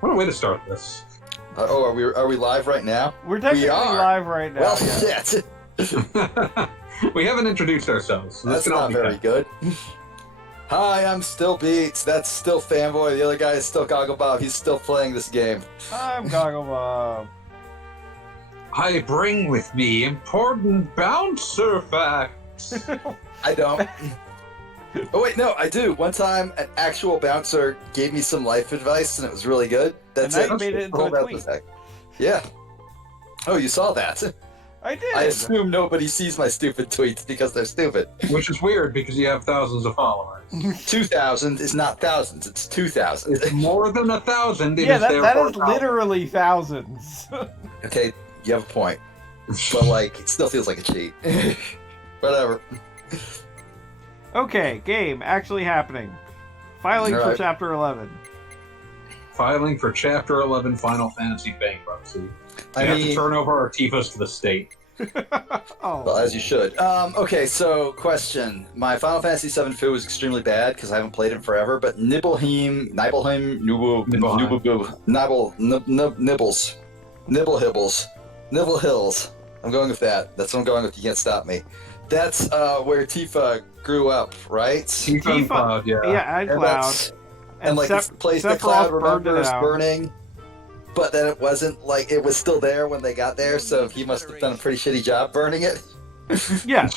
What a way to start this. Are we live right now? We're technically live right now. Well, yeah. shit. We haven't introduced ourselves. So That's not very good. Hi, I'm still Beats. That's still Fanboy. The other guy is still Goggle Bob. He's still playing this game. I'm Goggle Bob. I bring with me important bouncer facts. I don't. Oh wait, no, I do. One time, an actual bouncer gave me some life advice, and it was really good. That's And it. now you made it into Hold a out tweet. the fact. Yeah. Oh, you saw that? I did. I assume nobody sees my stupid tweets because they're stupid. Which is weird because you have thousands of followers. 2,000 is not thousands. It's 2,000. It's more than 1,000. Yeah, that is literally thousands. Okay, you have a point. But, like, it still feels like a cheat. Whatever. Okay, game actually happening. Filing for Alright. Chapter 11. Filing for Chapter 11 Final Fantasy bankruptcy. We have to turn over our TIFAs to the state. Oh. Well, as you should. Okay, so, question. My Final Fantasy VII Foo was extremely bad because I haven't played it forever, but Nibblehim, Nibble Hills. I'm going with that. That's what I'm going with. You can't stop me. That's where Tifa grew up, right? Tifa and Cloud, yeah. Yeah, and Cloud. And like the place that Cloud remembers burning, but then it wasn't like it was still there when they got there, so he must have done a pretty shitty job burning it. Yeah.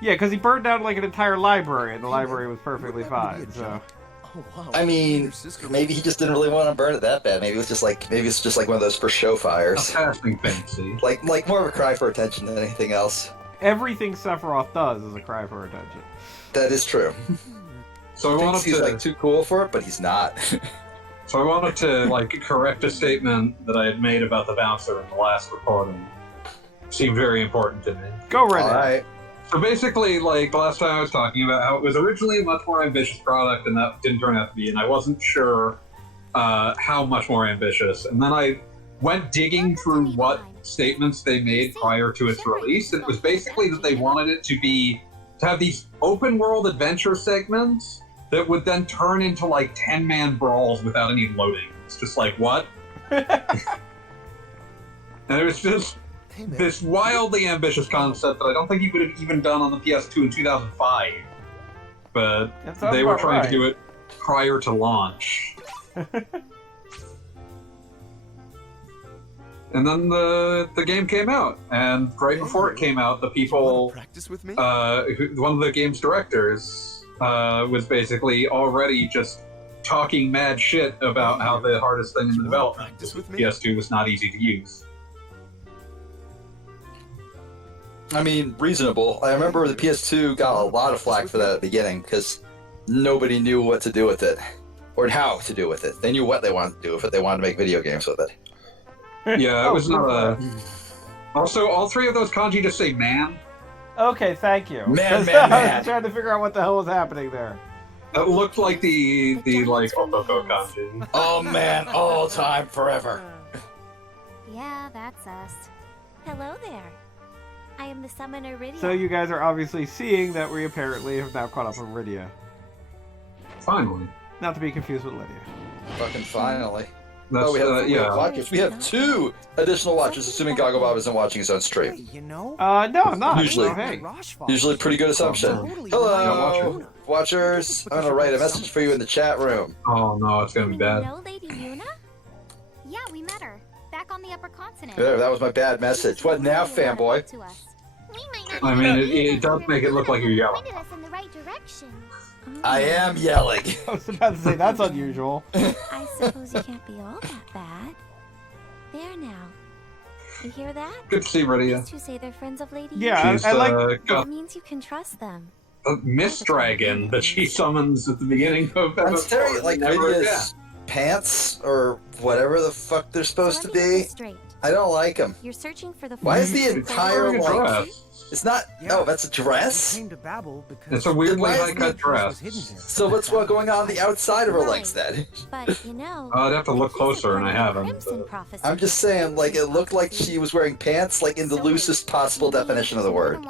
Yeah, because he burned down like an entire library, and the library was perfectly fine. So. I mean, maybe he just didn't really want to burn it that bad. Maybe it's just like one of those for show fires. A passing fancy. Like more of a cry for attention than anything else. Everything Sephiroth does is a cry for attention. That is true. So I wanted he's like too cool for it, but he's not. So I wanted to like correct a statement that I had made about the bouncer in the last recording. Seemed very important to me. Go right All ahead. right. So basically, like the last time I was talking about how it was originally a much more ambitious product, and that didn't turn out to be, and I wasn't sure how much more ambitious. And then I went digging through what statements they made prior to its release, and it was basically that they wanted it to have these open world adventure segments that would then turn into like 10-man brawls without any loading. It's just like, what? And it was just this wildly ambitious concept that I don't think he could have even done on the PS2 in 2005. But they were trying to do it prior to launch. And then the game came out, and right before it came out, the people, one of the game's directors, was basically already just talking mad shit about how the hardest thing in the development with the PS2 was not easy to use. I mean, reasonable. I remember the PS2 got a lot of flack for that at the beginning because nobody knew what to do with it or how to do with it. They knew what they wanted to do with it. They wanted to make video games with it. Yeah, it was not a... Also, all three of those kanji just say man. Okay, thank you. Man. I was trying to figure out what the hell was happening there. It looked like the like Okoko kanji. Oh man, all time, forever. Yeah, that's us. Hello there. I am the summoner Rydia. So you guys are obviously seeing that we apparently have now caught up with Rydia. Finally. Not to be confused with Lydia. Fucking finally. That's, we have yeah. watchers. We have 2 additional watchers, assuming Goggle Bob isn't watching his own stream. No, I'm not. Usually. Oh, hey. Usually pretty good assumption. Hello, watchers. I'm gonna write a message for you in the chat room. Oh no, it's gonna be bad. You know Lady Yuna? Yeah, we met her. Back on the upper continent. There, that was my bad message. What now, fanboy? I mean, it does make it look like you're yelling. Pointed us in the right direction. I am yelling. I was about to say, that's unusual. I suppose you can't be all that bad. There now. You hear that? Good to see Rydia. These two say they're friends of Lady Yeah, She's I like... got That means you can trust them. a mist dragon that she summons at the beginning of I'm episode. staring at like Never again. Rydia's pants or whatever the fuck they're supposed So to let me get be. this straight. I don't like them. You're searching for the Why is the She's entire wearing a like? dress. It's not. Oh, that's a dress. It's a weirdly Why is high-cut dress. So what's going on the outside of her legs then? But you know, I'd have to look the closer, and I haven't. Crimson prophecy. I'm just saying, like it looked like she was wearing pants, like in the loosest possible definition of the word.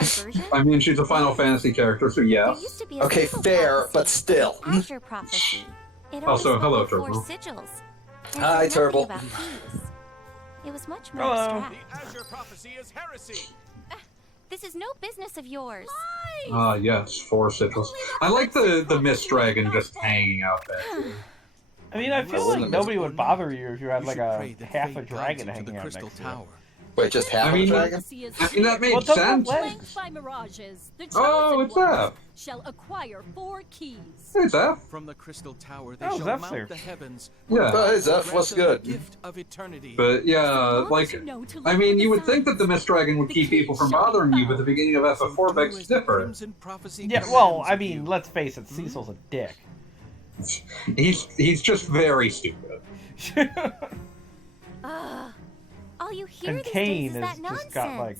I mean, she's a Final Fantasy character, so There yes. used to be a Okay, single fair, prophecy but still. after prophecy. It Also, only hello, spoke of 4 Turbo. sigils. and Hi, said nothing Turbo. about keys. It was much more Hello. abstract. The Azure prophecy is heresy. This is no business of yours. Ah, yes, 4 sigils. I like the mist dragon just hanging out there. I mean, I feel Well, like nobody would bother you if you had like a half a dragon hanging out next to you. Wait, just half I mean, a dragon? I mean, that made Well, don't sense. let- Flanked by mirages, the Oh, chosen what's that? ones shall acquire 4 keys. Hey, Zeph. From the crystal tower, they Oh, shall Zeph's mount there. the heavens. Yeah. Hey, Zeph, what's The good? gift of eternity. But yeah, like, I mean, you would think that the mist dragon would keep people from bothering you, but the beginning of FF4 begs to differ. Yeah, well, I mean, let's face it, Cecil's a dick. He's just very stupid. Ugh. All you hear And these Kane days is that has nonsense. just got, like,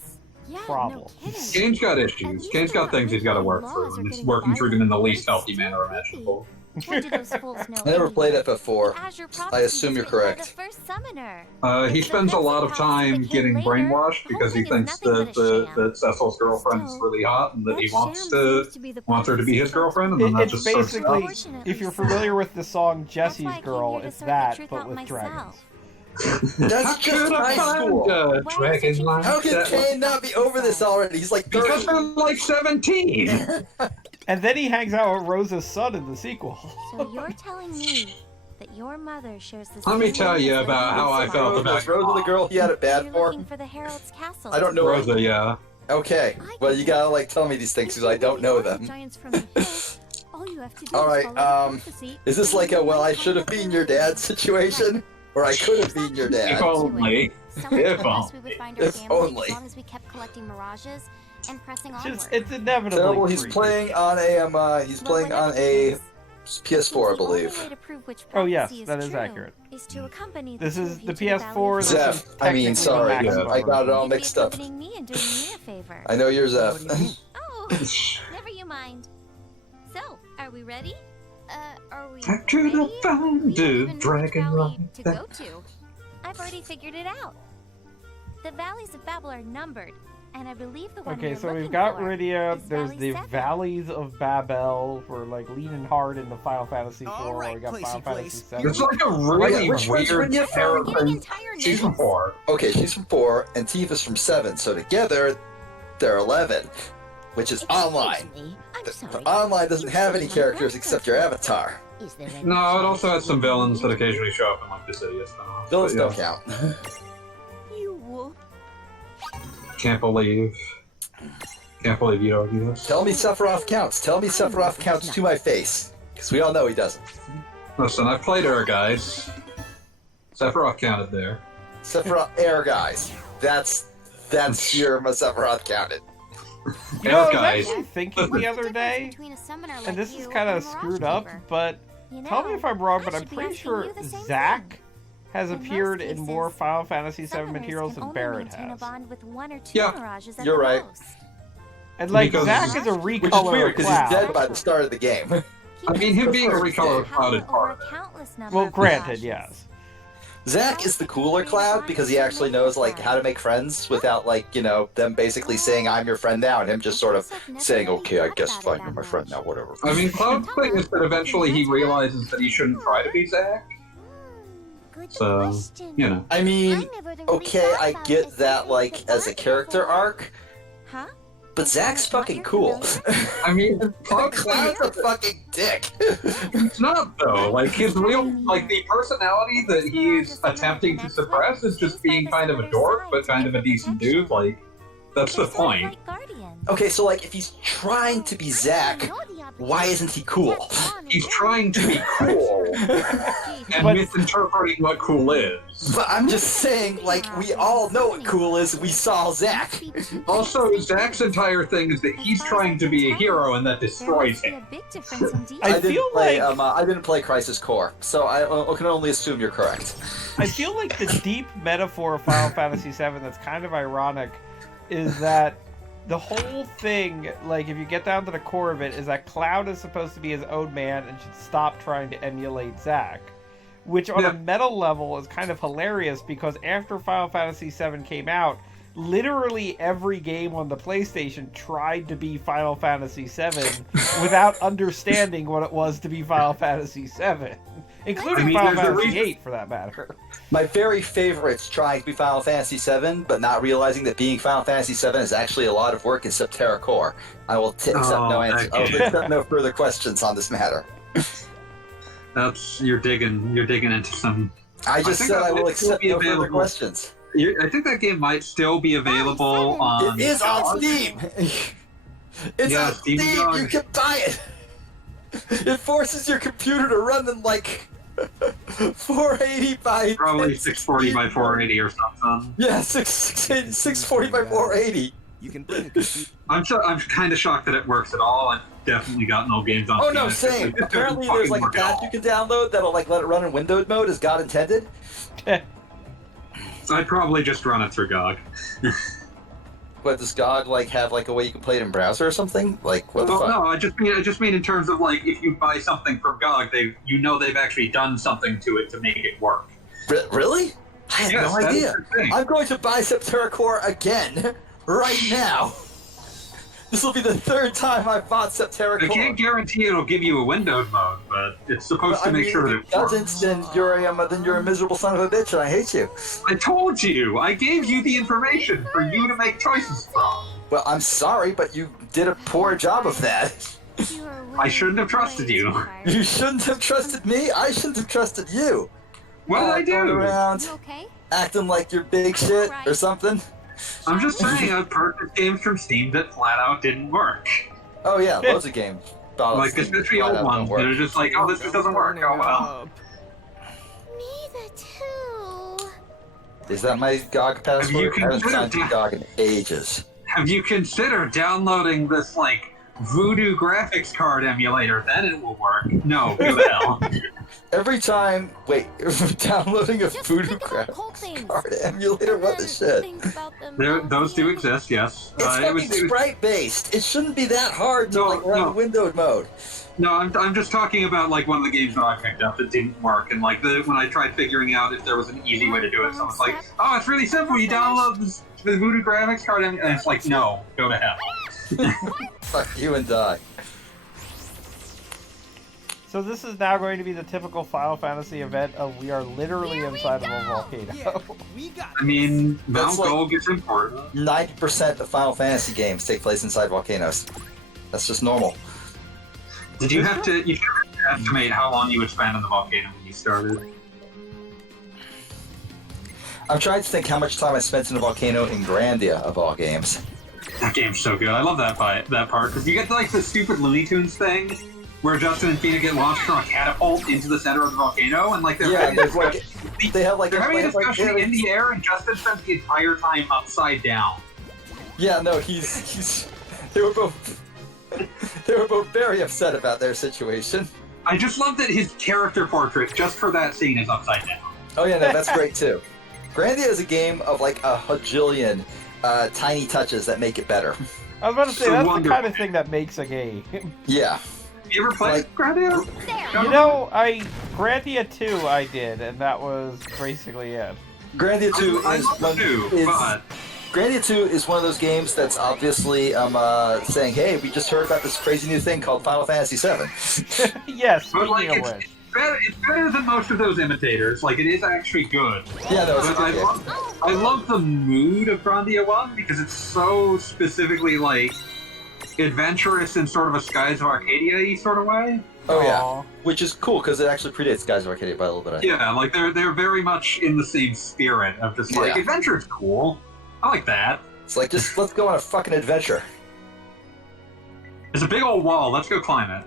yeah, problems. No kidding. Kane's got At issues. least Kane's they're got not things he's got to making work laws through, or and he's getting working through them in the violent, least but it's healthy still manner creepy. imaginable. What do those fools know I never anyway? played FF4. Azure I prophecy assume you're was written by correct. the first summoner. He It's the spends a lot of vessel prophecy time that getting came later. brainwashed because he Hoping is thinks nothing that but a sham. that Cecil's girlfriend's Still, really hot and that he that wants sham to seems be the wants her to be his prophecy. girlfriend, and then that It's just sort of basically, stops. if you're familiar with the song Jessie's why I came Girl, here to it's sort the that, truth but out with myself. dragons. That's just high school. Why are you Dragon searching like for How can that. Kane not be over this already? He's like 30. Because they're like 17. And then he hangs out with Rosa's son in the sequel. So you're telling me that your mother shares the Let me same tell you name as about how I Rosa? felt about Was Rosa the girl he had it bad You're for? looking for the Herald's castle. I don't know. Rosa, yeah. Okay, well you gotta like tell me these things because I don't know them. Giants from the hills, all you have to do All is right, follow the prophecy, Is this like a well I should have been your dad situation? Or I could have been your If dad? only. Someone If told us we would find our If family only. as long as we kept collecting mirages and pressing It's onward. just, it's inevitably Terrible. He's creepy. playing on a he's But playing on whatever the a case, PS4, I the only believe. way to prove which Oh, yes, prophecy that is true accurate. is to accompany This two is of the you to the Valley PS4. of This Death. is Zeph, I mean, technically sorry, the Maxima I got it all You'd be mixed up. accompanying me and doing me a favor. I know you're Zeph. Oh, never you mind. So, are we ready? Are we I could ready? have found We don't a even know which dragon valley like to that. go to. I've already figured it out. The valleys of Babel are numbered, and I believe the one Okay, we're so we've looking got for Rydia, is there's Valley the 7. Valleys of Babel, we're like leaning hard into Final Fantasy 4, All right, we got Placey Final Fantasy Place. 7. It's like a really Which one's weird Rydia from? Getting character. entire She's from names? 4. Okay, she's from 4 and Tifa's from 7, so together they're 11, which is online. Excuse me, I'm The sorry. online doesn't have any characters except your avatar. Is there any No, it chance also has some you villains that can- occasionally show up in like Dissidia stuff. Villains But, don't count. You Can't believe you don't do this. Tell me Sephiroth counts. Tell me Sephiroth counts to my face. Because we all know he doesn't. Listen, I played her, guys. Sephiroth counted there. Sephiroth Air guys. That's your Sephiroth counted. You know, I was guys. actually thinking the other day, and this is kind of screwed up, but tell me if I'm wrong, but I'm pretty sure Zack has In most appeared in more cases, Final Fantasy VII Summoners materials can than only Barret maintain a has. bond with 1 or 2 Yeah, mirages at you're the right. most. And like, Because- Zack is a Which is recolor weird of because he's Cloud. dead by the start of the game. I mean, him being a recolor of Yeah. Cloud is part of it. Well, granted, yes. Zack is the cooler Cloud because he actually knows like how to make friends without like, them basically saying I'm your friend now and him just sort of saying, okay, I guess fine, you're my friend now, whatever. I mean, Cloud's thing is that eventually he realizes that he shouldn't try to be Zack. So, you know. I mean, okay, I get that like as a character arc, Huh? but Zack's fucking cool. I mean, Cloud's thing Cloud's a fucking dick. It's not though. Like his real, like the personality that he's attempting to suppress is just being kind of a dork, but kind of a decent dude. Like that's the point. Okay, so like if he's trying to be Zack, why isn't he cool? He's trying to be cool and But- misinterpreting what cool is. But I'm just saying, like, we all know what cool is. We saw Zack. Also, Zack's entire thing is that he's trying to be a hero, and that destroys him. I didn't feel play, like- I didn't play Crisis Core, so I can only assume you're correct. I feel like the deep metaphor of Final Fantasy VII that's kind of ironic is that the whole thing, like if you get down to the core of it, is that Cloud is supposed to be his own man and should stop trying to emulate Zack. Which on Yeah. a meta level is kind of hilarious because after Final Fantasy VII came out, literally every game on the PlayStation tried to be Final Fantasy VII without understanding what it was to be Final Fantasy VII. including I mean, Final there's a Fantasy reason- VIII for that matter. My very favorite's trying to be Final Fantasy VII, but not realizing that being Final Fantasy VII is actually a lot of work is Septerra Core. I will accept no answer. I will accept no further questions on this matter. That's you're digging into some. I just think said that I will might still accept be no further available. questions. I think that game might still be available on. It is on Steam. It's Yeah, on Steam Steam. GOG. You can buy it. It forces your computer to run in like 480 by Probably 640 by 480 or something. yeah 640 by 480. You can bring a computer. I'm kind of shocked that it works at all. I've definitely gotten old games on Oh Steam. no, It's just same. like, this Apparently doesn't there's fucking like a work at patch all. you can download that'll like let it run in windowed mode as God intended. I'd probably just run it through GOG. But does GOG like have like a way you can play it in browser or something? Like what the Well, fuck? no, I just mean in terms of like if you buy something from GOG, they've actually done something to it to make it work. Really? I had Yes, no that is idea. the thing. I'm going to buy Septerra Core again right now. This will be the third time I've bought Septerra I Core. can't guarantee it'll give you a windowed mode, but it's supposed to make sure that if it it doesn't, works. then you're a miserable son of a bitch, and I hate you. I told you! I gave you the information for you to make choices from. Well, I'm sorry, but you did a poor job of that. I shouldn't have trusted you. You shouldn't have trusted me. I shouldn't have trusted you. What did I Going do? around You okay? acting like you're big shit or something. I'm just saying I've purchased games from Steam that flat out didn't work. Oh yeah, loads of games. Like, especially old ones that are just like, oh, this just doesn't work. Oh, well. Me too. Is that my GOG password? I haven't considered signed to GOG in ages. Have you considered downloading this, like, Voodoo graphics card emulator? Then it will work. No, go to hell. Every time, wait, downloading a Just Voodoo think about cool graphics things. card emulator? What the shit? Think about them Those do too. exist, yes. It's fucking sprite based. It shouldn't be that hard to No, like run no. in windowed mode. No, I'm just talking about, like, one of the games that I picked up that didn't work. And, like, when I tried figuring out if there was an easy way to do it, someone's like, oh, it's really simple. You download the Voodoo graphics card and it's like, no, go to hell. Fuck you and die. So this is now going to be the typical Final Fantasy event of we are literally inside of a volcano. We got I mean, That's Mount like- Gold gets important. 90% of Final Fantasy games take place inside volcanoes. That's just normal. Did you have to estimate how long you would spend in the volcano when you started? I'm trying to think how much time I spent in a volcano in Grandia of all games. That game's so good. I love that part because you get like the stupid Looney Tunes thing where Justin and Fina get launched from a catapult into the center of the volcano, and like they're Yeah, having a there's like discussion- they have like they're having a discussion in aliens. the air, and Justin spends the entire time upside down. Yeah, no, he's they were both very upset about their situation. I just love that his character portrait just for that scene is upside down. Oh yeah, no, that's great too. Grandia is a game of like a hajillion tiny touches that make it better. I was about to say, So that's the wonderful. kind of thing that makes a game. Yeah. You ever played Grandia? You know, Grandia 2 I did, and that was basically it. Grandia 2 I is love one, too, is but Grandia 2 is one of those games that's obviously saying, hey, we just heard about this crazy new thing called Final Fantasy VII. Yes, but like speaking of it's which. better than most of those imitators. Like it is actually good. Yeah, no, it's a But good game. I love the mood of Grandia 1 because it's so specifically like adventurous in sort of a Skies of Arcadia-y sort of way. Oh yeah, Aw. which is cool because it actually predates Skies of Arcadia by a little bit. I think. Yeah, like they're very much in the same spirit of just like Yeah. adventure's cool. I like that. It's like just let's go on a fucking adventure. There's a big old wall. Let's go climb it.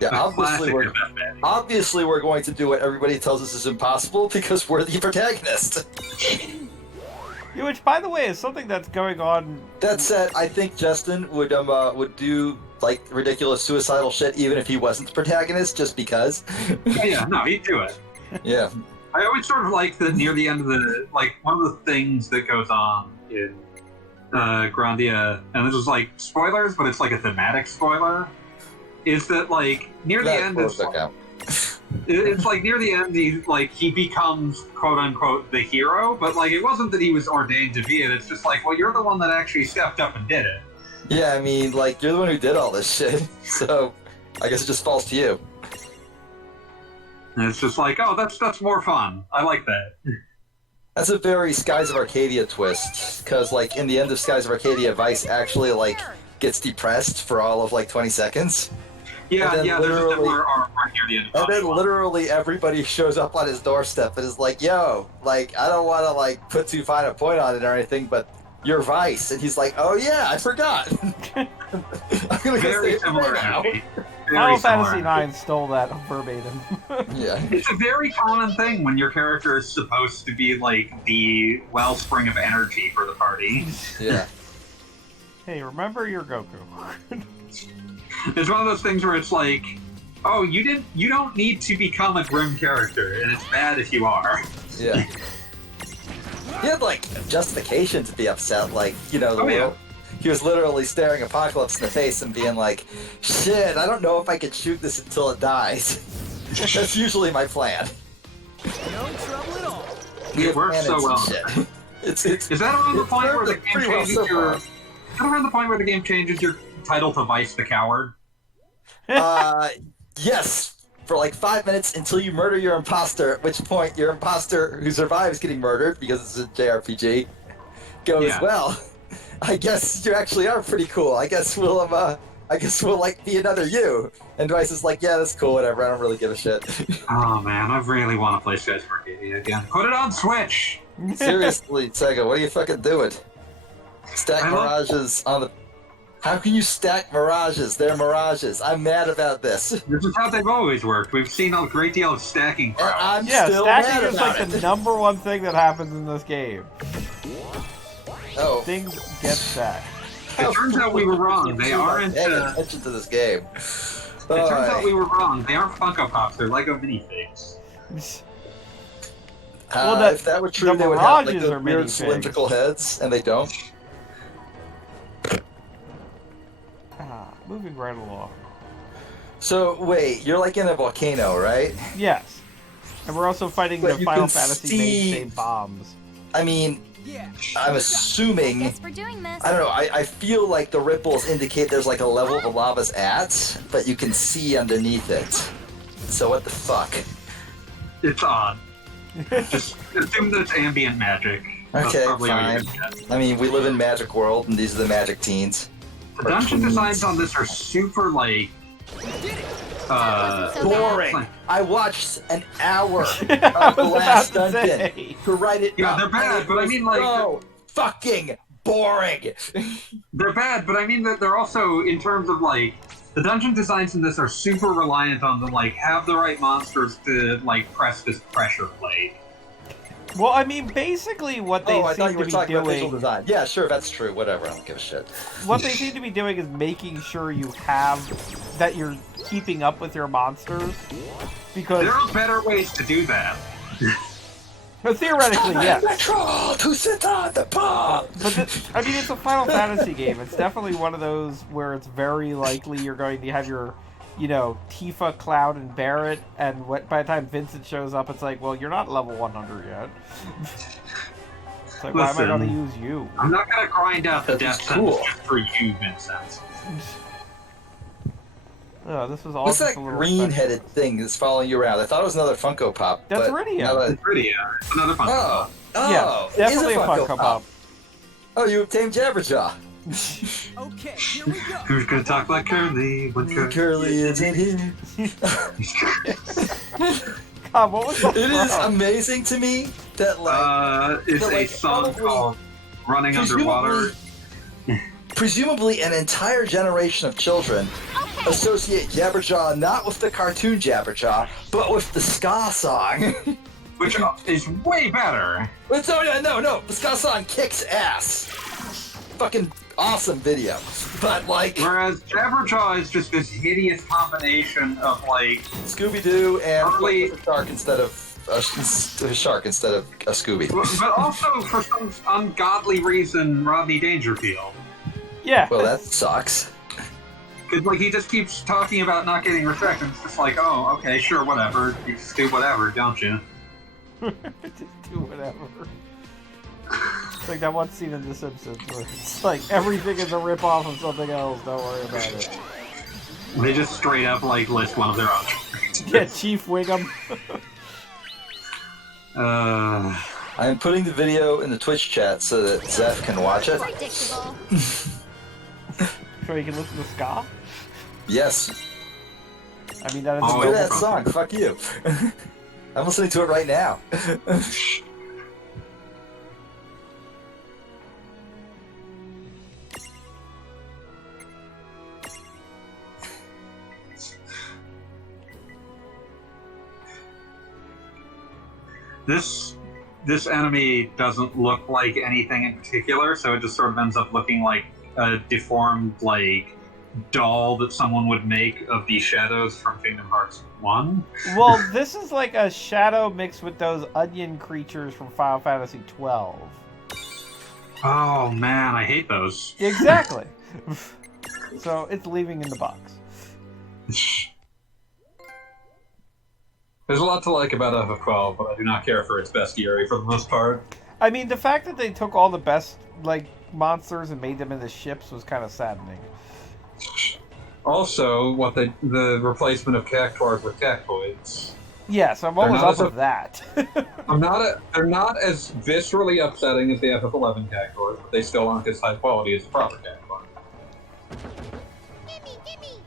Yeah, The obviously classic we're FFA. we're going to do what everybody tells us is impossible because we're the protagonist. Yeah, which, by the way, is something that's going on. That said, I think Justin would do like ridiculous suicidal shit even if he wasn't the protagonist, just because. Yeah, no, he'd do it. Yeah. I always sort of like that near the end of the like one of the things that goes on in Grandia, and this is like spoilers, but it's like a thematic spoiler. Is that like near the end? It's like near the end. He becomes quote unquote the hero, but like it wasn't that he was ordained to be it. It's just like, well, you're the one that actually stepped up and did it. Yeah, I mean, like you're the one who did all this shit, so I guess it just falls to you. And it's just like, oh, that's more fun. I like that. That's a very Skies of Arcadia twist, because like in the end of Skies of Arcadia, Vice actually like gets depressed for all of like 20 seconds. Yeah, there's a similar arc right near the end of And then literally everybody shows up on his doorstep and is like, yo, like, I don't want to like put too fine a point on it or anything, but you're Vice. And he's like, oh yeah, I forgot. I'm gonna go Very stay similar now. energy. Final Fantasy IX stole that verbatim. Yeah. It's a very common thing when your character is supposed to be like the wellspring of energy for the party. Yeah. Hey, remember your Goku. It's one of those things where it's like, oh, you don't need to become a grim character, and it's bad if you are. Yeah. He had like justification to be upset, like, you know, the world. He was literally staring Apocalypse in the face and being like, shit, I don't know if I can shoot this until it dies. That's usually my plan. No trouble at all. It works so well. It's Is that around the point where the game pretty well changes so your? far. Is that around the point where the game changes your title to Vice the Coward? Yes. For like 5 minutes until you murder your imposter, at which point your imposter who survives getting murdered, because it's a JRPG, goes, well, I guess you actually are pretty cool. I guess we'll like be another you. And Vice is like, yeah, that's cool, whatever, I don't really give a shit. Oh man, I really want to play Skies of Arcadia again. Put it on Switch! Seriously, Sega, what are you fucking doing? Stack mirages on the... How can you stack mirages? They're mirages. I'm mad about this. This is how they've always worked. We've seen a great deal of stacking. And I'm Yeah, still mad stacking is about like it. the number one thing that happens in this game. Oh. Things get stacked. It turns out we were wrong. They aren't. Paying attention to this game. It turns out we were wrong. They aren't Funko Pops. They're Lego minifigs. Well, if that were true, the they would have like mirages the are weird minifigs. cylindrical heads, and they don't. Moving right along. So wait, you're like in a volcano, right? Yes. And we're also fighting But the you Final can Fantasy see- mainstay bombs. I mean, I'm assuming. Guess we're doing this. I don't know. I feel like the ripples indicate there's like a level the lava's at, but you can see underneath it. So what the fuck? It's odd. Just assume that it's ambient magic. That's Okay, probably all you're fine. gonna get. I mean, we live in Magic World, and these are the Magic Teens. The dungeon designs on this are super like Boring. I watched an hour I of the was last about to dungeon say. to write it. Yeah, up, they're bad, and it but I was mean, like, so fucking boring. they're bad, but I mean that they're also in terms of like the dungeon designs in this are super reliant on the like have the right monsters to like press this pressure plate. Well, I mean, basically what they I thought seem you were to be talking about visual doing... design. Yeah, sure, that's true. Whatever, I don't give a shit. What they seem to be doing is making sure you have... that you're keeping up with your monsters. Because... There are better ways to do that. But theoretically, yes. Metro to sit on the pump. But I mean, it's a Final Fantasy game. It's definitely one of those where it's very likely you're going to have your, you know, Tifa, Cloud, and Barret, and by the time Vincent shows up, it's like, well, you're not level 100 yet. It's like, why am I going to use you? I'm not gonna grind out the That's death cool. sentence just for you, Vincent. Oh, this was all What's just that a little green-headed thing that's following you around? I thought it was another Funko Pop. That's but Rydia. now that- Rydia. It's another fun. Oh, Yeah, it is definitely a Funko Pop. Oh, you obtained Jabberjaw. Okay, here we go. Who's gonna talk like Curly when Curly isn't here. God, what was that It is from? amazing to me that like it's So, a like, song probably- called Running Underwater. Presumably an entire generation of children associate Jabberjaw not with the cartoon Jabberjaw, but with the ska song. Which is way better. But no, the ska song kicks ass. Fucking awesome video. But like Whereas Jabberjaw is just this hideous combination of like Scooby-Doo and Early- a shark instead of a shark instead of a Scooby. but also for some ungodly reason Rodney Dangerfield. Yeah. Well, that sucks. Cause like he just keeps talking about not getting respect and it's just like, oh, okay, sure, whatever. You just do whatever, don't you? Just do whatever. It's like that one scene in The Simpsons where it's like everything is a rip-off of something else, don't worry about it. They just straight up like list one of their own. Yeah, Chief Wiggum. I am putting the video in the Twitch chat so that Zeph can watch it. Predictable. So you can listen to ska? Yes. I mean, that is Oh, Look a at that song. Fuck you. I'm listening to it right now. This enemy doesn't look like anything in particular, so it just sort of ends up looking like a deformed, like, doll that someone would make of the shadows from Kingdom Hearts 1. Well, this is like a shadow mixed with those onion creatures from Final Fantasy 12. Oh man, I hate those. Exactly. So it's leaving in the box. There's a lot to like about FF12, but I do not care for its bestiary for the most part. I mean, the fact that they took all the best like monsters and made them into ships was kind of saddening. Also, the replacement of cactuars with cactoids. Yes, I'm almost not up with that. They're not as viscerally upsetting as the FF11 cactuars, but they still aren't as high quality as the proper cactuar. Gimme, gimme.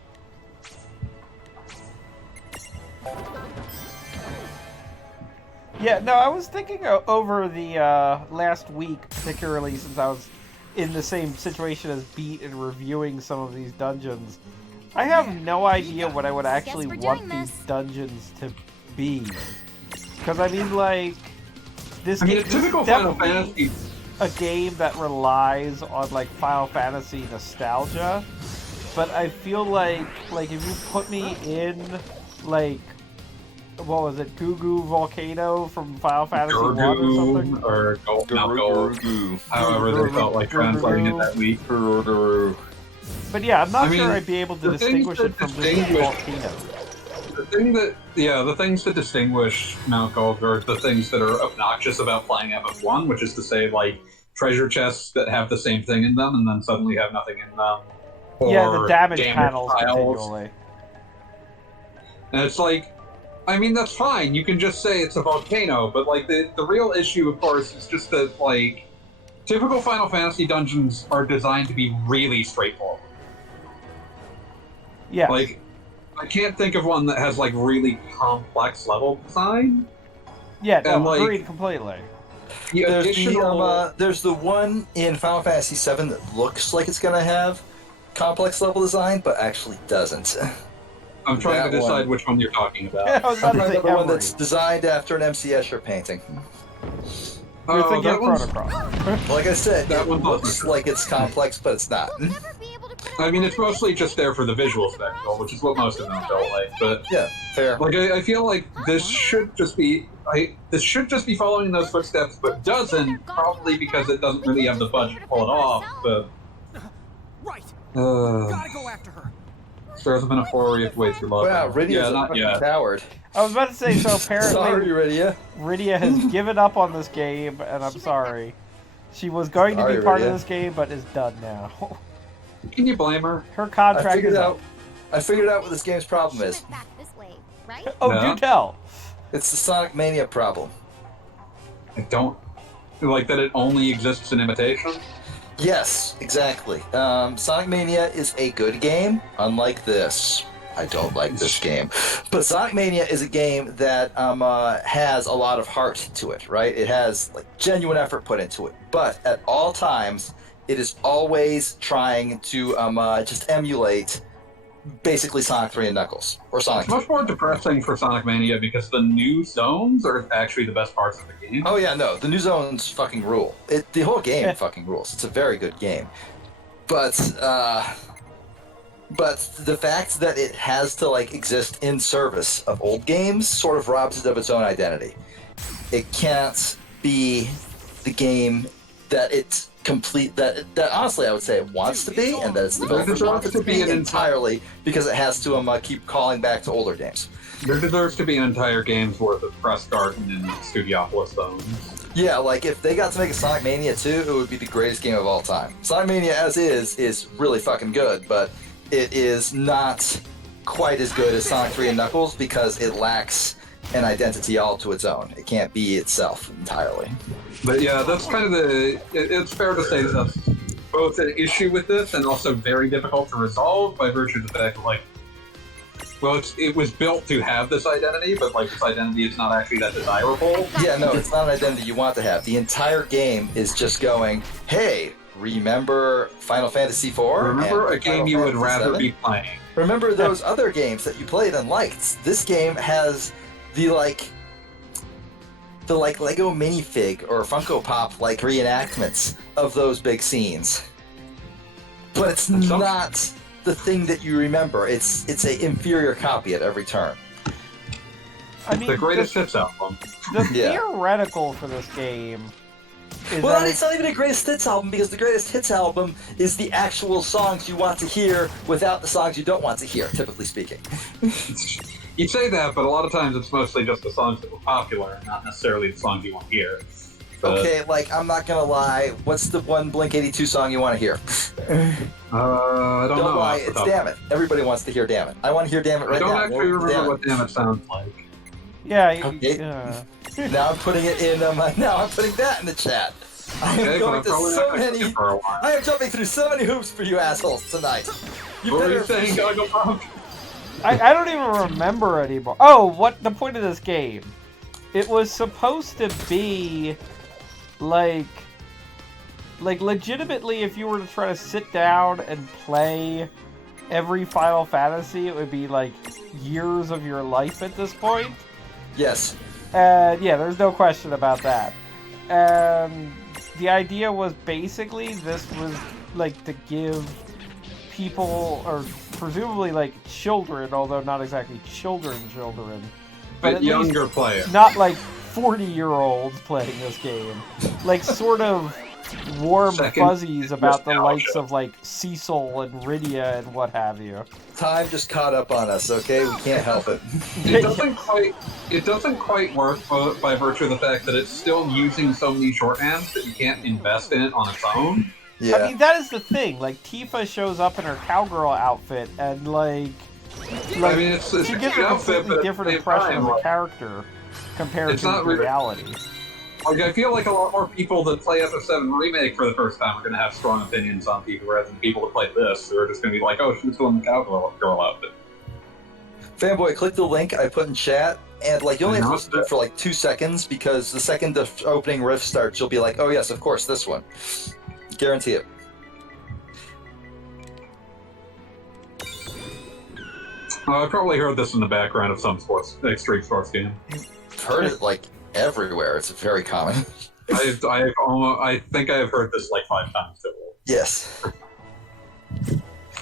Yeah, no, I was thinking over the last week, particularly since I was in the same situation as Beat and reviewing some of these dungeons. I have no idea what I would actually want these dungeons to be. Because, I mean, like, this I mean, game a typical is Final definitely Fantasy. a game that relies on, like, Final Fantasy nostalgia. But I feel like if you put me in, like, what was it, Goo Goo Volcano from Final Fantasy 1 or something? Or Gold, not Gold. However they felt like translating it that week. But yeah, I'm not I mean, sure I'd be able to the things distinguish it that from Goo Goo distinguish- Volcano. The things that distinguish Mount Gold are the things that are obnoxious about playing FF1, which is to say, like, treasure chests that have the same thing in them and then suddenly have nothing in them. Yeah, the Or damage damaged panels tiles. continually. And it's like, I mean, that's fine. You can just say it's a volcano, but, like, the real issue, of course, is just that, like, typical Final Fantasy dungeons are designed to be really straightforward. Yeah. Like, I can't think of one that has, like, really complex level design. Yeah, no, and, like, agreed completely. The There's the one in Final Fantasy VII that looks like it's gonna have complex level design, but actually doesn't. I'm trying to that decide one. which one you're talking about. I was about to say The one Emery. that's designed after an MC Escher painting. You're thinking that of one's- Chrono Cross. Like I said, That it one looks doesn't. like it's complex, but it's not. Never be able to I mean, it's mostly just there for the visual spectacle, which is what most of them felt like. But Yeah, fair. like, I feel like this should just be following those footsteps, but doesn't, probably because it doesn't really have the budget to pull it off. But Right. uh, Gotta go after her. there hasn't been a 4 where you have to wait through love. Wow, Rydia's Yeah, a not fucking yet. coward. I was about to say, so Sorry, apparently Rydia. Rydia has given up on this game, and I'm sorry. She was going to be Sorry, part of Rydia. this game, but is done now. Can you blame her? Her I contract figured is out. up. I figured out what this game's problem is. back this way, right? Oh, Yeah. do tell. It's the Sonic Mania problem. I don't like that it only exists in imitation. Yes, exactly. Sonic Mania is a good game, unlike this. I don't like this game. But Sonic Mania is a game that has a lot of heart to it, right? It has like genuine effort put into it. But at all times, it is always trying to just emulate basically Sonic 3 and Knuckles, or Sonic It's 2. much more depressing for Sonic Mania because the new zones are actually the best parts of the game. Oh yeah, no, the new zones fucking rule. The whole game Yeah. fucking rules. It's a very good game, but the fact that it has to like exist in service of old games sort of robs it of its own identity. It can't be the game that it's complete. That honestly, I would say it wants to be, and that its developers want it to be entirely because it has to keep calling back to older games. There deserves to be an entire game's worth of press garden and Studiopolis zones. Yeah, like if they got to make a Sonic Mania 2, it would be the greatest game of all time. Sonic Mania as is really fucking good, but it is not quite as good as Sonic 3 and Knuckles because it lacks an identity all to its own. It can't be itself entirely. But yeah, that's kind of it's fair to say that that's both an issue with this and also very difficult to resolve by virtue of the fact that, like, well, it was built to have this identity, but, like, this identity is not actually that desirable. Yeah, no, it's not an identity you want to have. The entire game is just going, hey, remember Final Fantasy IV? Remember a game you would rather be playing. Remember those other games that you played and liked? This game has the Lego minifig or Funko Pop like reenactments of those big scenes. But it's not the thing that you remember. It's an inferior copy at every turn. I mean, The greatest hits album. the Yeah. theoretical for this game is Well, that it's not even a greatest hits album because the greatest hits album is the actual songs you want to hear without the songs you don't want to hear, typically speaking. You say that, but a lot of times it's mostly just the songs that were popular, and not necessarily the songs you want to hear. Okay, like, I'm not gonna lie, what's the one Blink-182 song you want to hear? I don't know. lie, it's Damn It. Everybody wants to hear Damn It. I want to hear Damn It I right don't now. actually Well, remember what Damn It sounds like. yeah, Okay. yeah. Now I'm putting it in. Now I'm putting that in the chat. I am Okay, but going I'm to probably so not going to many. skip for a while. I am jumping through so many hoops for you assholes tonight. You What were better you saying, Goggle Bob? I don't even remember anymore. Oh, what the point of this game? It was supposed to be like legitimately, if you were to try to sit down and play every Final Fantasy, it would be like years of your life at this point. Yes. And yeah, there's no question about that. And the idea was basically this was like to give people, or presumably like children, although not exactly children, But at younger least players. not like 40-year-olds playing this game. Like sort of warm Second fuzzies about the nostalgia. likes of like Cecil and Rydia and what have you. Time just caught up on us. Okay, we can't help it. It doesn't quite work by virtue of the fact that it's still using so many shorthands that you can't invest in it on its own. Yeah. I mean, that is the thing. Like, Tifa shows up in her cowgirl outfit, and like I mean, it's she gives a completely different impression of a character compared it's to not the really- reality. Like, I feel like a lot more people that play FF7 Remake for the first time are going to have strong opinions on Tifa, rather than people that play this who are just going to be like, oh, she was still in the cowgirl outfit. Fanboy, click the link I put in chat, and like you only have to listen to it for like 2 seconds because the second the opening riff starts, you'll be like, oh yes, of course, this one. Guarantee it. I probably heard this in the background of some extreme sports game. I've heard it like everywhere. It's very common. I think I have heard this like 5 times total. Yes.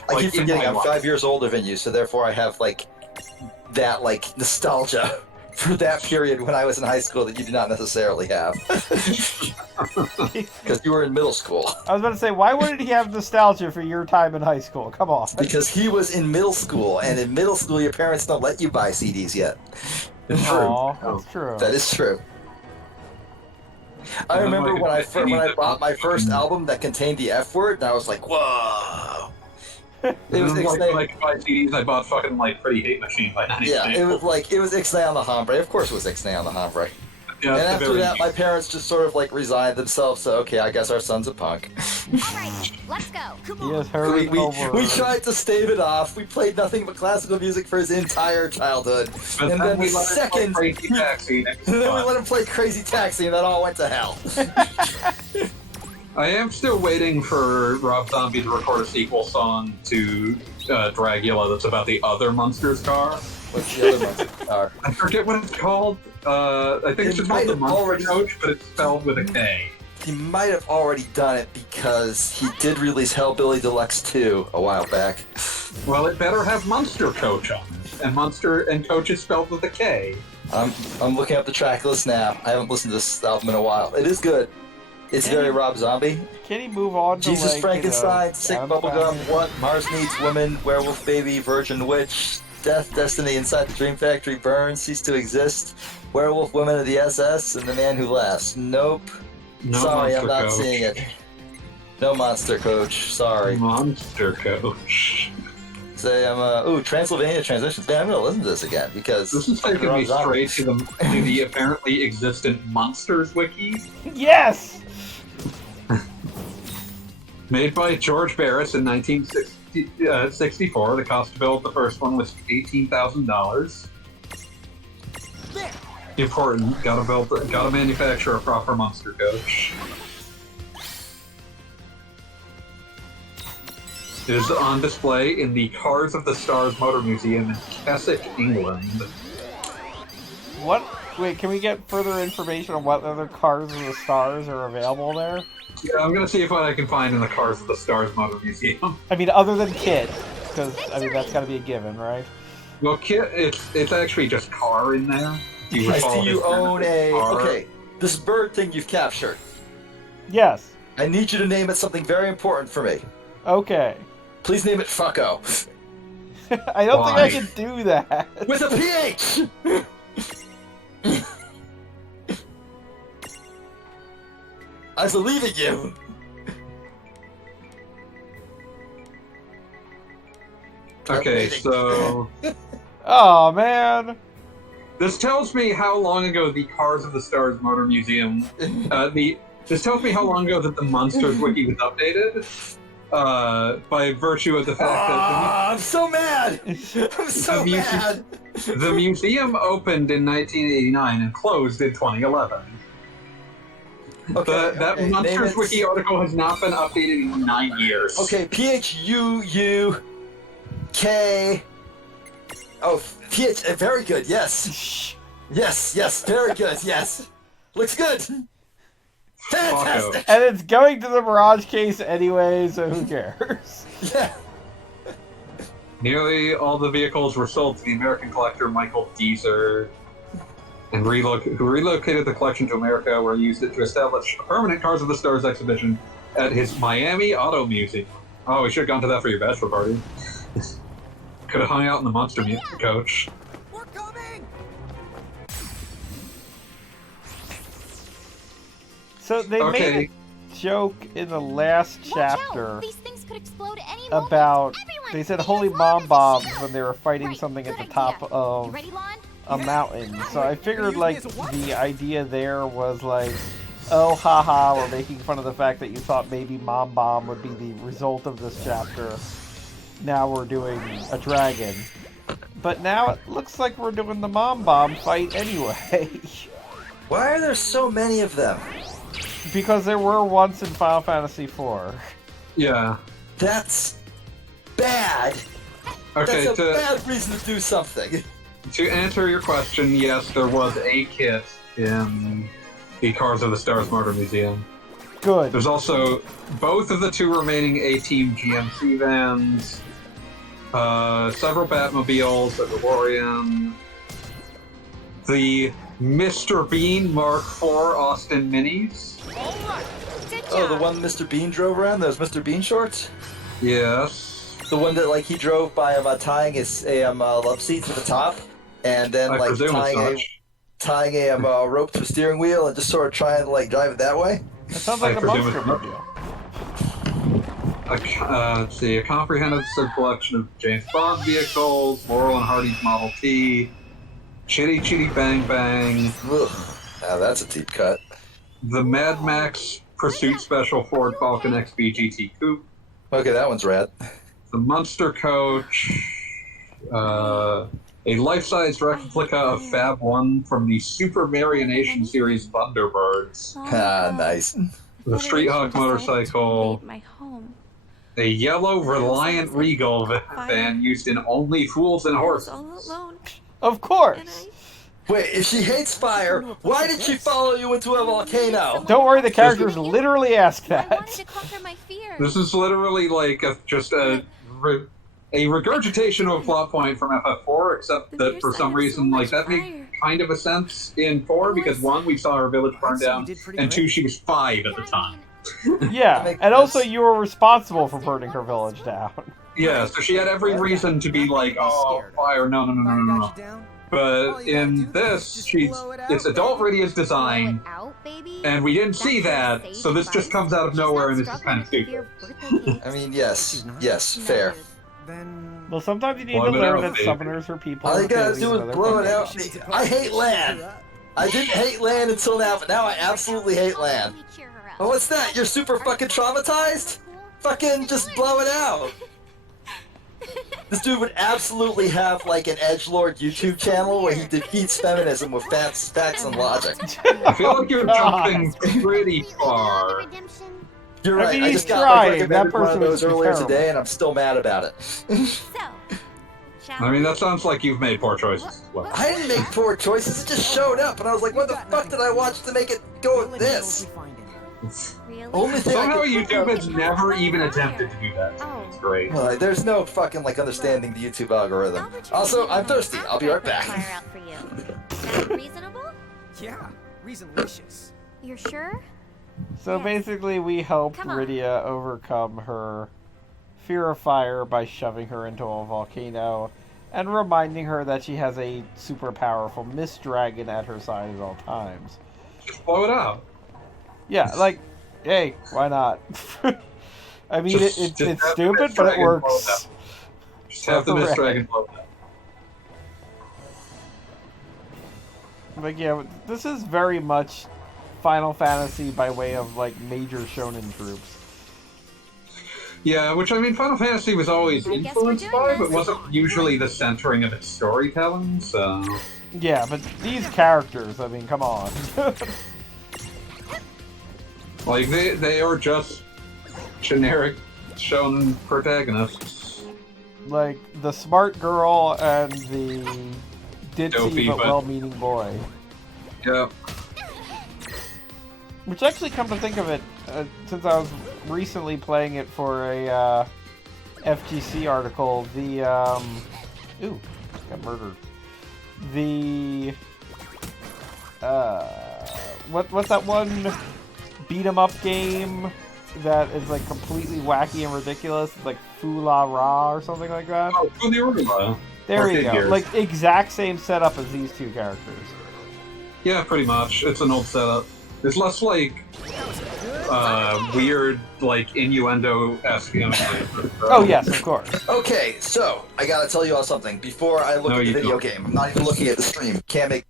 I Like, keep in forgetting my I'm life. 5 years older than you, so therefore I have like that like nostalgia for that period when I was in high school that you do not necessarily have. Because you were in middle school. I was about to say, why wouldn't he have nostalgia for your time in high school? Come on. Because he was in middle school, and in middle school your parents don't let you buy CDs yet. It's true. Aw, that's true. That is true. I And then, remember like, when I bought my first album that contained the F word, and I was like, whoa. It was like 5 CDs. I bought fucking like Pretty Hate Machine by 90. yeah, it was Ixnay on the Hombre. Of course it was Ixnay on the Hombre. Yeah, And it's the after very- that, my parents just sort of like resigned themselves to, okay, I guess our son's a punk. Alright, let's go. He has heard We tried to stave it off. We played nothing but classical music for his entire childhood. But And then we the let it play second, Crazy Taxi. and then we let him play Crazy Taxi, and that all went to hell. I am still waiting for Rob Zombie to record a sequel song to Dragula that's about the other Munsters car. What's the other ones are? I forget what it's called. I think it's It just might called the have Munster already- Coach, but it's spelled with a K. He might have already done it because he did release Hellbilly Deluxe 2 a while back. Well, it better have Munster Coach on it. And Munster and Coach is spelled with a K. I'm looking up the track list now. I haven't listened to this album in a while. It is good. It's very Rob Zombie. Can he move on to Jesus like, Frankenstein, Sick Downtown? Bubblegum, What? Mars Needs Woman, Werewolf Baby, Virgin Witch, Death, Destiny, Inside the Dream Factory, Burn, Cease to Exist, Werewolf Women of the SS, and The Man Who Laughs. Nope. No Sorry, I'm Monster not Coach. seeing it. No Monster Coach. Sorry. Monster Coach. Say ooh, Transylvania Transitions. Man, I'm gonna listen to this again because This is taking me straight to the apparently existent Monsters wiki. Yes! Made by George Barris in 1964. The cost to build the first one was $18,000. Important. Gotta manufacture a proper monster coach. It is on display in the Cars of the Stars Motor Museum in Keswick, England. What? Wait, can we get further information on what other Cars of the Stars are available there? Yeah, I'm gonna see what I can find in the Cars of the Stars Motor Museum. I mean, other than Kid, because I mean that's got to be a given, right? Well, it's actually just car in there. I see you own a... Okay, this bird thing you've captured. Yes. I need you to name it something very important for me. Okay. Please name it Fucko. I don't Why? think I can do that. With a PH! I was leaving you. Okay, so Oh man. this tells me how long ago the Cars of the Stars Motor Museum, this tells me how long ago that the Monsters Wiki was updated, by virtue of the fact that I'm so mad! I'm so mad! the museum opened in 1989 and closed in 2011. That Monsters Wiki article has not been updated in 9 years. Okay, P-H-U-U-K... Oh, PH, very good, yes. Yes, very good, yes. Looks good. Fantastic. And it's going to the Mirage case anyway, so who cares? Yeah. Nearly all the vehicles were sold to the American collector Michael Deezer, and who relocated the collection to America, where he used it to establish a permanent Cars of the Stars exhibition at his Miami Auto Museum. Oh, we should have gone to that for your bachelor party. Could have hung out in the Monster coach. We're coming! So they made a joke in the last chapter These things could explode any moment. about, Everyone, they said be holy as mom loud bombs as you when they were fighting Right, something at good the top idea. of You ready, Lon? a mountain. So I figured Use me like as a what? the idea there was like, oh haha, we're making fun of the fact that you thought maybe mom bomb would be the result of this chapter. Now we're doing a dragon. But now it looks like we're doing the mom bomb fight anyway. Why are there so many of them? Because there were once in Final Fantasy IV. Yeah. That's bad. Okay, That's a bad reason to do something. to answer your question, yes, there was a kit in the Cars of the Stars Motor Museum. Good. There's also both of the two remaining A-Team GMC vans, several Batmobiles, a DeLorean, the Mr. Bean Mark IV Austin Minis. All right. Good Oh, the job. one Mr. Bean drove around? Those Mr. Bean shorts? Yes. The one that, like, he drove by tying his love seat to the top, and then, I like, presume as such. tying a rope to a steering wheel and just sort of trying to, like, drive it that way? That sounds like I a presume monster it's- mobile. Let's see, a comprehensive collection of James Bond vehicles, Laurel and Hardy's Model T, Chitty Chitty Bang Bang, Ugh. Now that's a deep cut. the Mad Max Pursuit Special Ford Falcon XB GT Coupe, Okay, that one's rad. the Munster Coach, a life-size replica of Fab 1 from the Super Marionation series Thunderbirds, Ah, nice. the Street Hawk motorcycle, My home. a yellow Reliant Regal van used in Only Fools and I was Horses. all alone, Of course. and I Wait, if she hates fire, why did she follow you into a volcano? Don't worry, the characters literally ask I wanted that. to conquer my fear. This is literally like just a regurgitation of a plot point from FF4, except that for some reason, like, that made kind of a sense in 4, because 1, we saw her village burn down, and 2, she was 5 at the time. Yeah, makes and also sense. you were responsible for burning her village down. Yeah, so she had every reason to be like, oh, fire, no. Got you down. But in this, it's adult Rydia's design, and we didn't see that, so this just comes out of nowhere, and this is kind of stupid. I mean, yes, fair. Then Well, sometimes you need Blow to it learn out, that baby. summoners are people. All you with gotta feelings do and is other blow it things. out. I hate land. I didn't hate land until now, but now I absolutely hate land. Oh, what's that? You're super fucking traumatized? Fucking just blow it out. This dude would absolutely have like an edgelord YouTube channel where he defeats feminism with facts and logic. I feel like you're God. jumping pretty far. You're I right. mean, I he's just got trying. like That recommended one of person those would be earlier terrible. today, and I'm still mad about it. I mean, that sounds like you've made poor choices as well. I didn't make poor choices. It just showed up, and I was like, "What the fuck did I watch to make it go with this?" Only thing I Somehow could think YouTube of- has never even attempted to do that. It's great. Well, there's no fucking like understanding the YouTube algorithm. Also, I'm thirsty. I'll be right back. Sound reasonable? Yeah, reasonlicious. You're sure? So Yes. basically, we helped Come on. Rydia overcome her fear of fire by shoving her into a volcano and reminding her that she has a super powerful mist dragon at her side at all times. Just blow it out. Yeah, like, hey, why not? I mean, Just it's have the stupid, mist but it dragon blow it works. out. Just have the Mist Correct. Dragon blow it out. Like, yeah, this is very much Final Fantasy by way of, like, major shonen troops. Yeah, which I mean, Final Fantasy was always I guess we're influenced doing by, this. but wasn't usually the centering of its storytelling, so... Yeah, but these characters, I mean, come on. Like, they are just generic shonen protagonists. Like, the smart girl and the ditzy Dopey, but but- well-meaning boy. Yeah. Which actually, come to think of it, since I was recently playing it for a FGC article, the ooh, got murdered. The what's that one beat 'em up game that is like completely wacky and ridiculous? It's like Fula Ra or something like that. Oh, Funiurula. There you Arcade go. Gears. Like exact same setup as these two characters. Yeah, pretty much. It's an old setup. It's less like weird, like innuendo-esque imagery. Oh yes, of course. Okay, so I gotta tell you all something. Before I look No, at the you video don't. game, I'm not even looking at the stream. Can't make.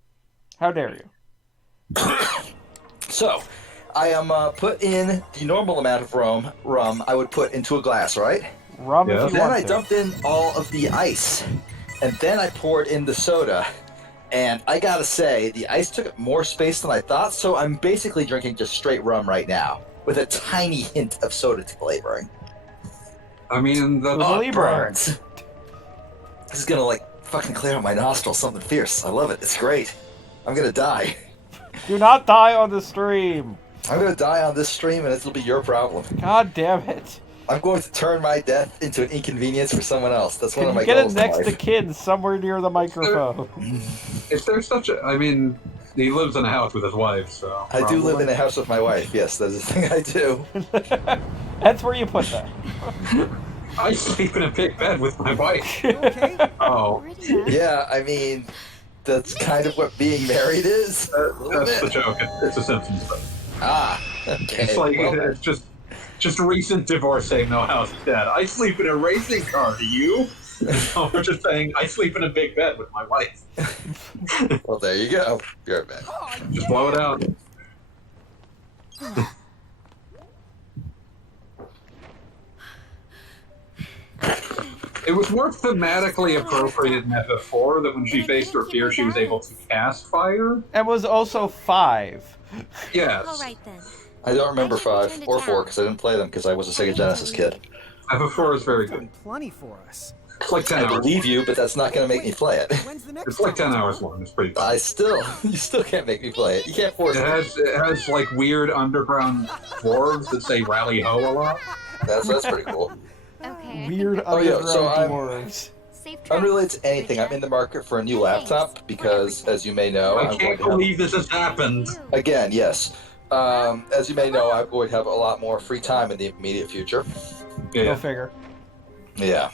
How dare you? So, I am put in the normal amount of rum I would put into a glass, right? Rum Yeah. if you Then want I to. dumped in all of the ice, and then I poured in the soda. And I gotta say, the ice took up more space than I thought, so I'm basically drinking just straight rum right now, with a tiny hint of soda flavoring. I mean, With that's... a Oh, it Libra. burns. This is gonna like fucking clear out my nostrils, something fierce. I love it. It's great. I'm gonna die. Do not die on the stream. I'm gonna die on this stream, and it'll be your problem. God damn it. I'm going to turn my death into an inconvenience for someone else. That's one Can of my you get it goals in next to life. kids somewhere near the microphone? If there's such a... I mean, he lives in a house with his wife, so... I do live in a house with my wife. Yes, that is a thing I do. That's where you put that. I sleep in a big bed with my wife. Okay? Oh, Rydia. Yeah, I mean, that's kind of what being married is. A little that's the bit. joke. It's a Simpsons thing. Ah, okay. It's like, Well, it's just recent divorce saying no house is dead. I sleep in a racing car, do you? No, we're just saying I sleep in a big bed with my wife. well, there you go. Be right back. Just blow it out. It was more thematically appropriate in FF4 that when she faced her fear, she was able to cast fire. And was also 5. Yes. All right then. I don't remember I should return 5 to or 4 town. because I didn't play them because I was a Sega Genesis kid. FF4 is very good. Done plenty for us. It's like 10 I hours. believe you, but that's not going to make me play it. When's the next It's like 10 time? hours long. It's pretty fun. You still can't make me play it. You can't force It me. has like weird underground dwarves that say rally ho a lot. That's pretty cool. Okay. Weird Oh, yeah, underground so I'm- dwarves. Safe Unrelated travels, to anything, I'm in the market for a new laptop because, as you may know, I I'm going can't to have... believe this has happened. Again, yes. As you may know, I'm going to have a lot more free time in the immediate future. Go Yeah. figure. Yeah,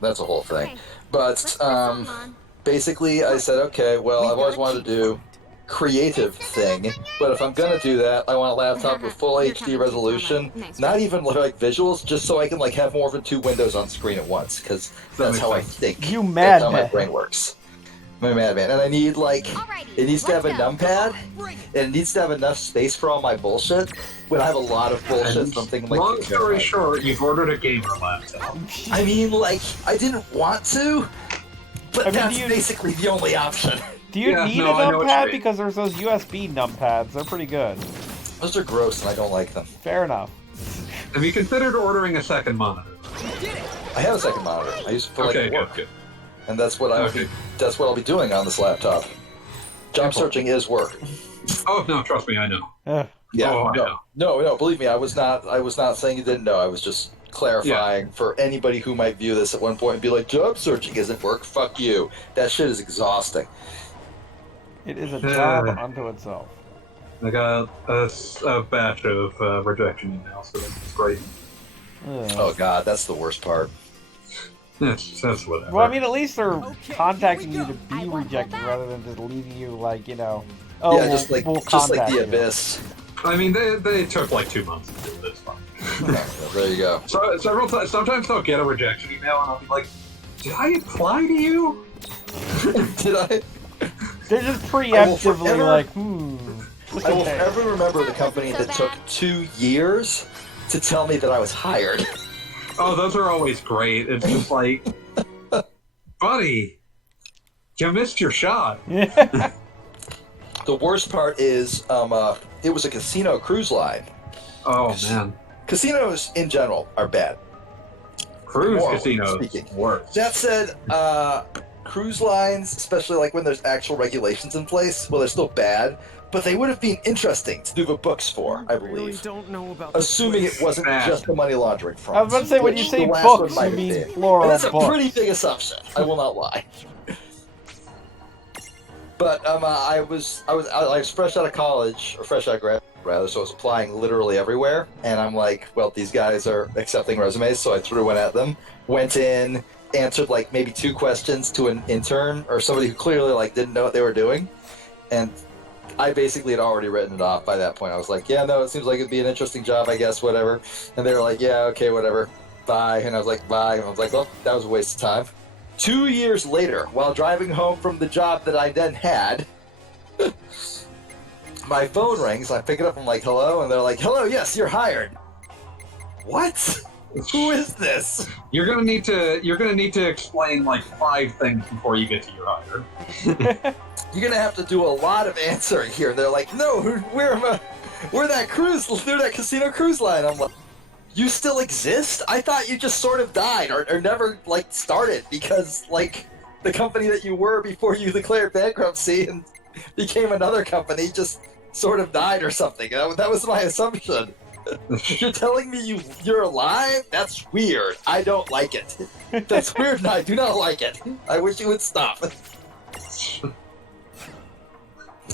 that's a whole thing. Okay. But Let's press on. basically, I said, okay, well, I've always wanted to do creative thing, but if I'm gonna do that, I want a laptop with full HD resolution, not even like visuals, just so I can like have more than 2 windows on screen at once, because that's how I think. You That's how my madman. brain works. I'm a madman, and I need like, it needs to have a numpad, and it needs to have enough space for all my bullshit. When I have a lot of bullshit, And something like. long story short, you've ordered a gamer laptop. I mean, like, I didn't want to, but I mean, that's basically the only option. Do you Yeah, need no, a I know what you numpad? mean. Because there's those USB numpads. They're pretty good. Those are gross, and I don't like them. Fair enough. Have you considered ordering a second monitor? I have a second monitor. I use it for like Okay, work, good. and that's what Okay. that's what I'll be doing on this laptop. Job searching is work. Oh no, trust me, I know. Yeah, Oh, I know. no. Believe me, I was not saying you didn't know. I was just clarifying for anybody who might view this at one point and be like, job searching isn't work. Fuck you. That shit is exhausting. It is a job unto itself. I got a batch of rejection emails, so it's great. Ugh. Oh god, that's the worst part. That's whatever. Well, I mean, at least they're contacting you to I be won't rejected hold back. rather than just leaving you like, oh, yeah, we'll, just like we'll just like contact the you. abyss. I mean, they took like 2 months to do this. There you go. So several times, sometimes they'll get a rejection email, and I'll be like, "Did I apply to you?" Did I? They're just will preemptively forever- like, I will okay. forever remember the company that took 2 years to tell me that I was hired. Oh, those are always great. It's just like, buddy, you missed your shot. The worst part is, it was a casino cruise line. Oh man, Casinos in general are bad. cruise Morally casinos speaking. worse. That said, cruise lines, especially like when there's actual regulations in place, well, they're still bad, but they would have been interesting to do the books for, I Really believe. don't know about Assuming it wasn't Bad. just the money laundering front. I was about to say, when you which say the last books, one might you have mean been. plural And that's a books. pretty big assumption. I will not lie. But I was fresh out of college, or fresh out of grad rather, so I was applying literally everywhere. And I'm like, well, these guys are accepting resumes, so I threw one at them. Went in, answered like maybe 2 questions to an intern or somebody who clearly like didn't know what they were doing, and I basically had already written it off by that point. I was like, yeah, no, it seems like it'd be an interesting job, I guess, whatever. And they were like, yeah, okay, whatever, bye. And I was like, bye. And I was like, well, that was a waste of time. 2 years later, while driving home from the job that I then had, my phone rings. I pick it up. I'm like, hello? And they're like, hello, yes, you're hired. What? Who is this? You're gonna need to explain like 5 things before you get to your hire. You're gonna have to do a lot of answering here. They're like, no, we're that casino cruise line. I'm like, you still exist? I thought you just sort of died or never like started because like the company that you were before you declared bankruptcy and became another company just sort of died or something. That was my assumption. You're telling me you're alive? That's weird. I don't like it. That's weird and I do not like it. I wish you would stop.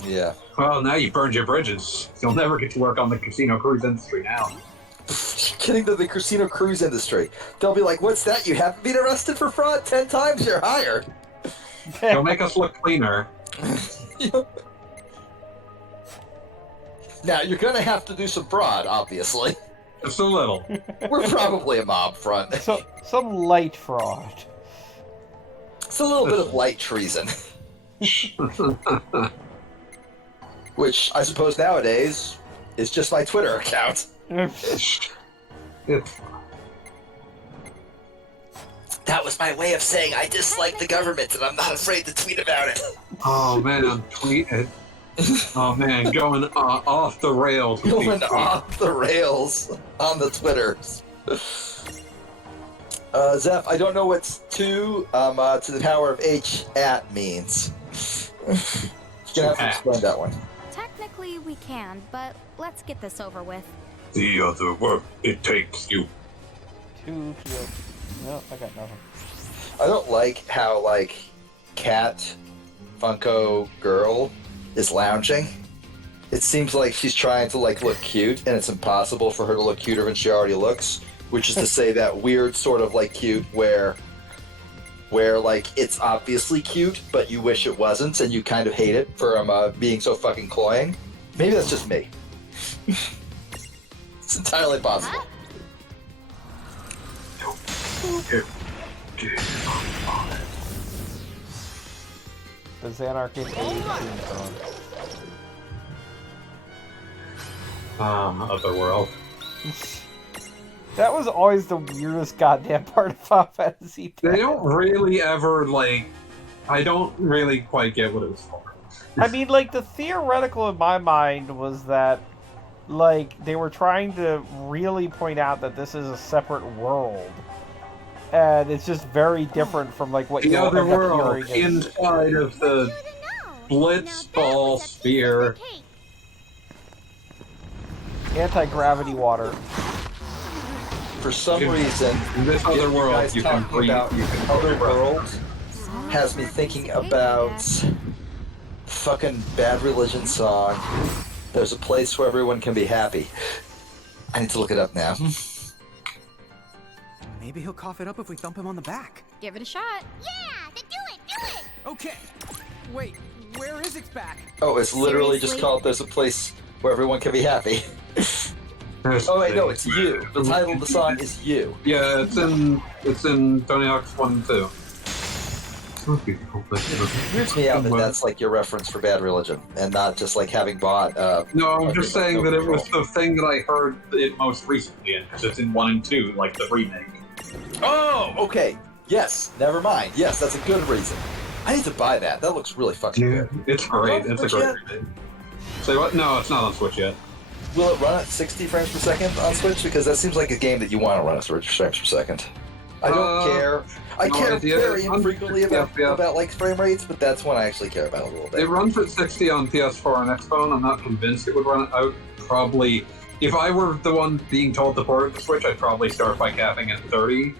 Yeah. Well, now you burned your bridges. You'll never get to work on the casino cruise industry now. Getting to the casino cruise industry. They'll be like, what's that? You haven't been arrested for fraud 10 times? You're hired. You'll make us look cleaner. Now, you're going to have to do some fraud, obviously. Just a little. We're probably a mob front. So, some light fraud. It's a little bit of light treason. Which, I suppose nowadays, is just my Twitter account. It's That was my way of saying I dislike the government and I'm not afraid to tweet about it. oh man, tweet it. Oh man, going off the rails. with Going these tweets. off the rails on the Twitters. Zeph, I don't know what to the power of H at means. You're gonna have to explain that one. Technically, we can, but let's get this over with. The other work it takes you. No, I got nothing. I don't like how like Cat Funko Girl is lounging. It seems like she's trying to like look cute, and it's impossible for her to look cuter than she already looks. Which is to say that weird sort of like cute where where like it's obviously cute, but you wish it wasn't, and you kind of hate it for being so fucking cloying. Maybe that's just me. It's entirely possible. The Xanarchy theme song. Otherworld. That was always the weirdest goddamn part of Final Fantasy X. They don't really ever, like... I don't really quite get what it was for. I mean, like, the theoretical in my mind was that, like, they were trying to really point out that this is a separate world. And it's just very different from, like, what The you'll other end up world, hearing in... inside of the Blitzball sphere. Anti-gravity water. For some reason, In this other world, you can talking breathe. about You can other breathe. worlds has me thinking about fucking Bad Religion song. There's a place where everyone can be happy. I need to look it up now. Maybe he'll cough it up if we thump him on the back. Give it a shot. Yeah, then do it! Okay. Wait, where is its back? Oh, it's literally just Seriously? called There's a Place Where Everyone Can Be Happy. Oh wait, no, it's You. The title of the song is You. Yeah, it's in Tony Hawk's 1 and 2. It weirds me out that that's like your reference for Bad Religion, and not just like having bought. No, I'm just saying that it was the thing that I heard it most recently in, because it's in 1 and 2, like the remake. Oh, okay. Yes, never mind. Yes, that's a good reason. I need to buy that. That looks really fucking good. It's great. Is it on It's a Switch great remake. Say what? No, it's not on Switch yet. Will it run at 60 frames per second on Switch? Because that seems like a game that you want to run at 30 frames per second. I don't care. I no care idea. very infrequently about like frame rates, but that's one I actually care about a little bit. It runs at 60 on PS4 and Xbox. I'm not convinced it would run it out. Probably, if I were the one being told to port it to Switch, I'd probably start by capping at 30.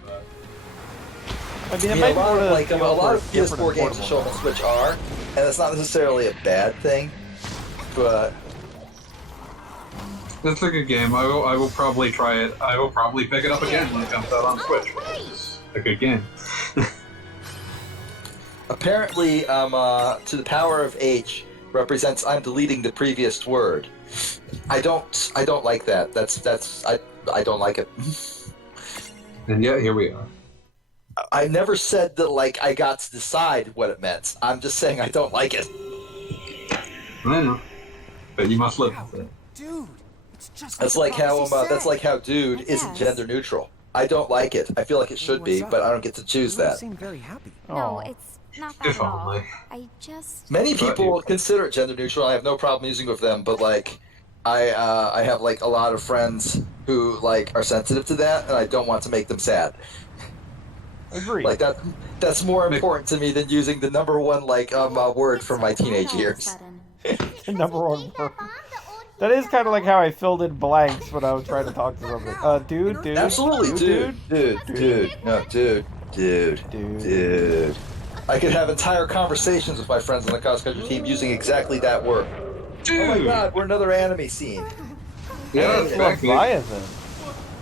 I mean, it Yeah, might a be lot one of, of like, a lot of different PS4 games that show up on Switch are, and that's not necessarily a bad thing, but It's a good game. I will probably try it. I will probably pick it up again when it comes out on Switch. It's a good game. apparently, to the power of H represents I'm deleting the previous word. I don't like that. I don't like it. And yet, here we are. I never said that like I got to decide what it meant. I'm just saying I don't like it. I know. But you must live with it. Dude, it's just That's like how dude isn't gender neutral. I don't like it. I feel like it should be, but I don't get to choose You that. seem very happy. No, Oh. it's not that If at all. only. I just... Many people consider it gender neutral. I have no problem using it with them, but like I have like a lot of friends who like are sensitive to that, and I don't want to make them sad. Agreed. Like that's more important to me than using the number one like word from my teenage years. The number one word. That is kind of like how I filled in blanks when I was trying to talk to somebody. Dude. Absolutely, dude. I could have entire conversations with my friends on the cross country team using exactly that word. Dude! Oh my god, we're another anime scene. Yeah, It's exactly. Leviathan.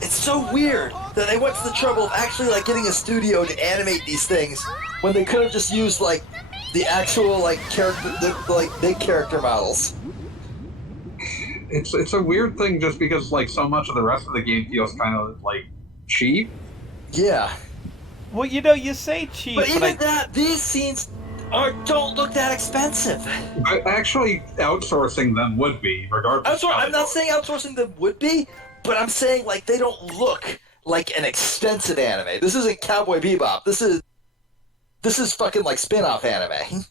It's so weird that they went to the trouble of actually like getting a studio to animate these things when they could have just used like the actual like character, like big character models. It's a weird thing just because like so much of the rest of the game feels kind of like cheap. Yeah, Well, you know, you say cheap, but but even that, these scenes don't look that expensive. But actually, outsourcing them would be, regardless. I'm not saying outsourcing them would be, but I'm saying like they don't look like an expensive anime. This isn't Cowboy Bebop. This is fucking like spin-off anime.